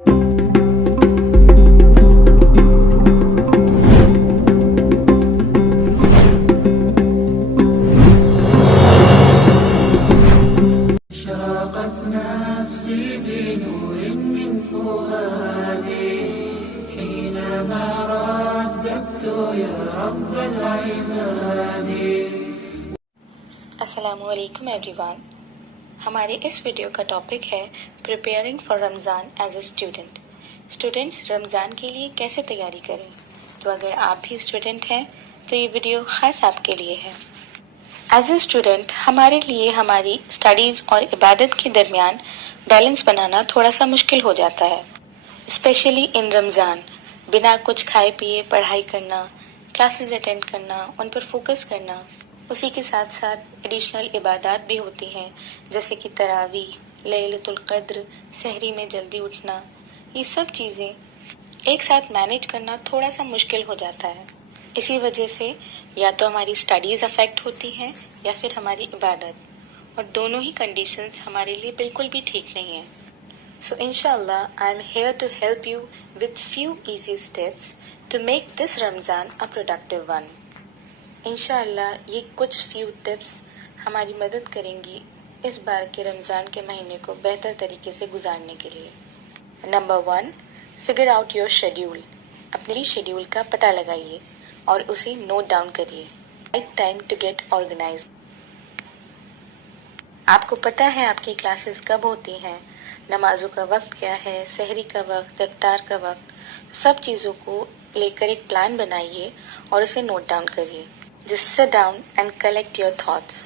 اشرقت نفسي بنور من فؤادي حينما رددت يا رب العباد. السلام علیکم ایوری ون. ہمارے اس ویڈیو کا ٹاپک ہے preparing for Ramadan as a student. Students Ramadan کے لیے کیسے تیاری کریں. تو اگر آپ بھی اسٹوڈنٹ ہیں تو یہ ویڈیو خاص آپ کے لیے ہے. ایز اے اسٹوڈنٹ ہمارے لیے ہماری اسٹڈیز اور عبادت کے درمیان بیلنس بنانا تھوڑا سا مشکل ہو جاتا ہے، اسپیشلی ان رمضان. بنا کچھ کھائے پیے پڑھائی کرنا، کلاسز اٹینڈ کرنا، ان پر فوکس کرنا، اسی کے ساتھ ساتھ ایڈیشنل عبادات بھی ہوتی ہیں جیسے کہ تراویح، لیلۃ القدر، سحری میں جلدی اٹھنا. یہ سب چیزیں ایک ساتھ مینیج کرنا تھوڑا سا مشکل ہو جاتا ہے. اسی وجہ سے یا تو ہماری اسٹڈیز افیکٹ ہوتی ہیں یا پھر ہماری عبادت، اور دونوں ہی کنڈیشنز ہمارے لیے بالکل بھی ٹھیک نہیں ہیں. So inshallah I am here to help you with few easy steps to make this Ramzan a productive one. انشاءاللہ یہ کچھ فیو ٹپس ہماری مدد کریں گی اس بار کے رمضان کے مہینے کو بہتر طریقے سے گزارنے کے لیے. Number 1، figure out your schedule. اپنے شیڈیول کا پتہ لگائیے اور اسے نوٹ ڈاؤن کریے. Right time to get organised. آپ کو پتہ ہے آپ کی کلاسز کب ہوتی ہیں، نمازوں کا وقت کیا ہے، سحری کا وقت، افطار کا وقت. سب چیزوں کو لے کر ایک پلان بنائیے اور اسے نوٹ ڈاؤن کریے. Just sit down and collect your thoughts.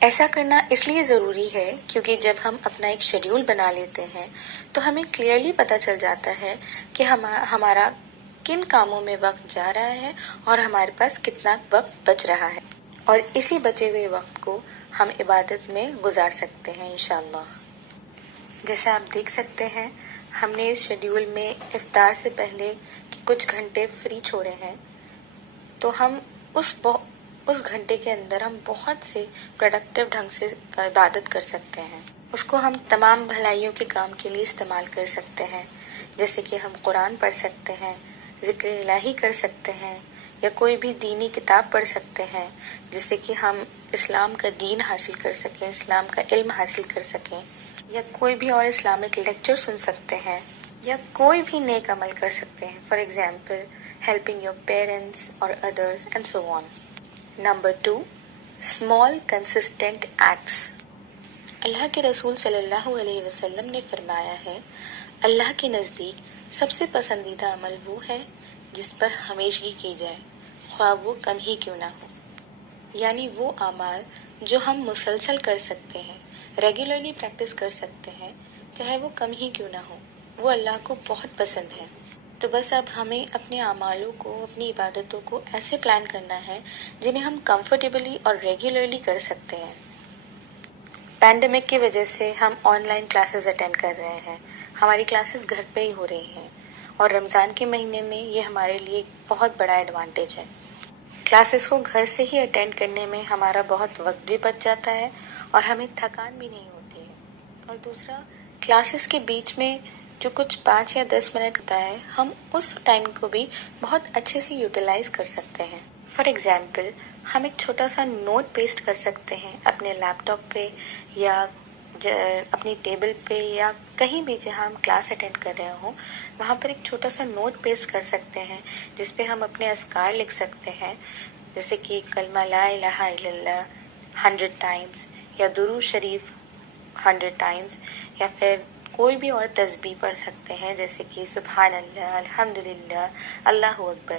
ایسا کرنا اس لیے ضروری ہے کیونکہ جب ہم اپنا ایک شیڈیول بنا لیتے ہیں تو ہمیں کلیئرلی پتہ چل جاتا ہے کہ ہمارا کن کاموں میں وقت جا رہا ہے اور ہمارے پاس کتنا وقت بچ رہا ہے، اور اسی بچے ہوئے وقت کو ہم عبادت میں گزار سکتے ہیں انشاءاللہ. جیسے آپ دیکھ سکتے ہیں ہم نے اس شیڈیول میں افطار سے پہلے کچھ گھنٹے فری چھوڑے ہیں، تو ہم اس گھنٹے کے اندر ہم بہت سے پروڈکٹیو ڈھنگ سے عبادت کر سکتے ہیں. اس کو ہم تمام بھلائیوں کے کام کے لیے استعمال کر سکتے ہیں، جیسے کہ ہم قرآن پڑھ سکتے ہیں، ذکر الہی کر سکتے ہیں، یا کوئی بھی دینی کتاب پڑھ سکتے ہیں جس سے کہ ہم اسلام کا دین حاصل کر سکیں، اسلام کا علم حاصل کر سکیں، یا کوئی بھی اور اسلامک لیکچر سن سکتے ہیں، یا کوئی بھی نیک عمل کر سکتے ہیں. For example helping your parents or others and so on. Number 2، small consistent acts. اللہ کے رسول صلی اللہ علیہ وسلم نے فرمایا ہے، اللہ کے نزدیک سب سے پسندیدہ عمل وہ ہے جس پر ہمیشگی کی جائے، خواہ وہ کم ہی کیوں نہ ہو. یعنی وہ اعمال جو ہم مسلسل کر سکتے ہیں، ریگولرلی پریکٹس کر سکتے ہیں، چاہے وہ کم ہی کیوں نہ ہو، وہ اللہ کو بہت پسند ہے. تو بس اب ہمیں اپنے اعمالوں کو، اپنی عبادتوں کو ایسے پلان کرنا ہے جنہیں ہم کمفرٹیبلی اور ریگولرلی کر سکتے ہیں. پینڈیمک کی وجہ سے ہم آن لائن کلاسز اٹینڈ کر رہے ہیں، ہماری کلاسز گھر پہ ہی ہو رہی ہیں، اور رمضان کے مہینے میں یہ ہمارے لیے ایک بہت بڑا ایڈوانٹیج ہے. کلاسز کو گھر سے ہی اٹینڈ کرنے میں ہمارا بہت وقت بھی بچ جاتا ہے اور ہمیں تھکان بھی نہیں ہوتی ہے. اور دوسرا، کلاسز کے بیچ میں جو کچھ 5 یا 10 منٹ ہوتا ہے، ہم اس ٹائم کو بھی بہت اچھے سے یوٹیلائز کر سکتے ہیں. فار ایگزامپل ہم ایک چھوٹا سا نوٹ پیسٹ کر سکتے ہیں اپنے لیپ ٹاپ پہ یا اپنی ٹیبل پہ، یا کہیں بھی جہاں ہم کلاس اٹینڈ کر رہے ہوں وہاں پر ایک چھوٹا سا نوٹ پیسٹ کر سکتے ہیں جس پہ ہم اپنے اذکار لکھ سکتے ہیں، جیسے کہ کلمہ لا الہ الا اللہ 100 ٹائمز، یا درود شریف 100 ٹائمز، یا پھر کوئی بھی اور تسبیح پڑھ سکتے ہیں جیسے کہ سبحان اللہ، الحمدللہ، اللہ اکبر.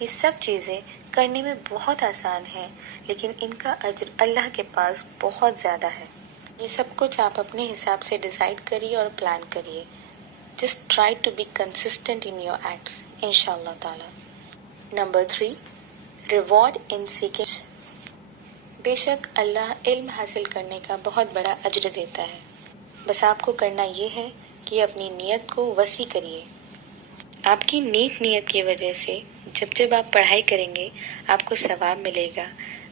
یہ سب چیزیں کرنے میں بہت آسان ہیں لیکن ان کا اجر اللہ کے پاس بہت زیادہ ہے. یہ سب کچھ آپ اپنے حساب سے ڈیسائیڈ کریے اور پلان کریے. Just try to be consistent in your acts انشاءاللہ تعالی. Number 3، reward in seeking. بے شک اللہ علم حاصل کرنے کا بہت بڑا اجر دیتا ہے، بس آپ کو کرنا یہ ہے کہ اپنی نیت کو وسیع کریے. آپ کی نیک نیت کی وجہ سے جب آپ پڑھائی کریں گے آپ کو ثواب ملے گا،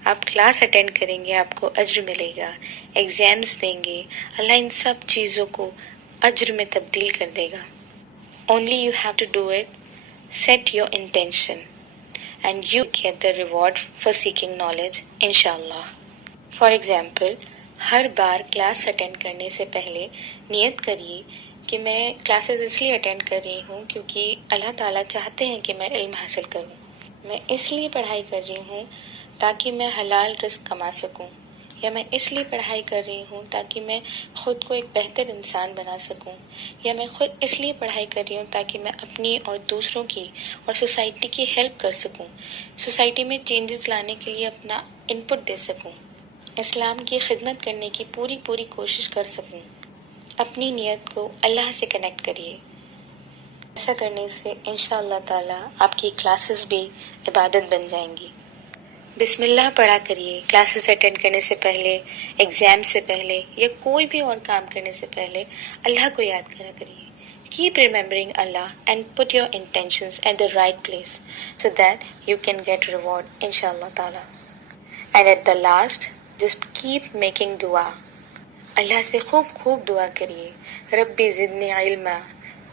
آپ کلاس اٹینڈ کریں گے آپ کو اجر ملے گا، ایگزامز دیں گے، اللہ ان سب چیزوں کو اجر میں تبدیل کر دے گا. Only you have to do it. Set your intention and you get the reward for seeking knowledge, inshallah. For example, Hare bar class attend کرنے سے پہلے نیت کریے کہ میں کلاسز اس لیے اٹینڈ کر رہی ہوں کیونکہ اللہ تعالیٰ چاہتے ہیں کہ میں علم حاصل کروں. میں اس لیے پڑھائی کر رہی ہوں تاکہ میں حلال رزق کما سکوں، یا میں اس لیے پڑھائی کر رہی ہوں تاکہ میں خود کو ایک بہتر انسان بنا سکوں، یا میں خود اس لیے پڑھائی کر رہی ہوں تاکہ میں اپنی اور دوسروں کی اور سوسائٹی کی ہیلپ کر سکوں، سوسائٹی میں چینجز لانے کے لیے اپنا انپٹ دے سکوں، اسلام کی خدمت کرنے کی پوری کوشش کر سکوں. اپنی نیت کو اللہ سے کنیکٹ کریے. ایسا کرنے سے انشاءاللہ تعالی آپ کی کلاسز بھی عبادت بن جائیں گی. بسم اللہ پڑھا کریے کلاسز اٹینڈ کرنے سے پہلے، ایگزام سے پہلے، یا کوئی بھی اور کام کرنے سے پہلے اللہ کو یاد کرا کریے. Keep remembering Allah and put your intentions at the right place so that you can get reward inshallah ta'ala. And at the last, just keep making dua. اللہ سے خوب دعا کریے. ربی زدنی علما،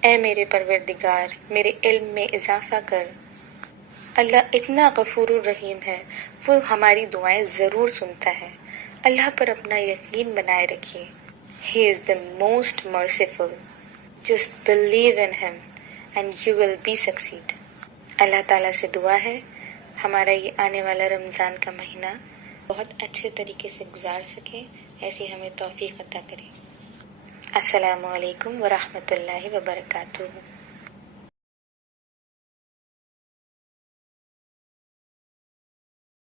اے میرے پروردگار میرے علم میں اضافہ کر. اللہ اتنا غفور الرحیم ہے، وہ ہماری دعائیں ضرور سنتا ہے. اللہ پر اپنا یقین بنائے رکھیے. He is the most merciful. Just believe in him and you will be succeed. اللہ تعالیٰ سے دعا ہے ہمارا یہ آنے والا رمضان کا مہینہ بہت اچھے طریقے سے گزار سکے، ایسی ہمیں توفیق عطا کرے. السلام علیکم ورحمۃ اللہ وبرکاتہ.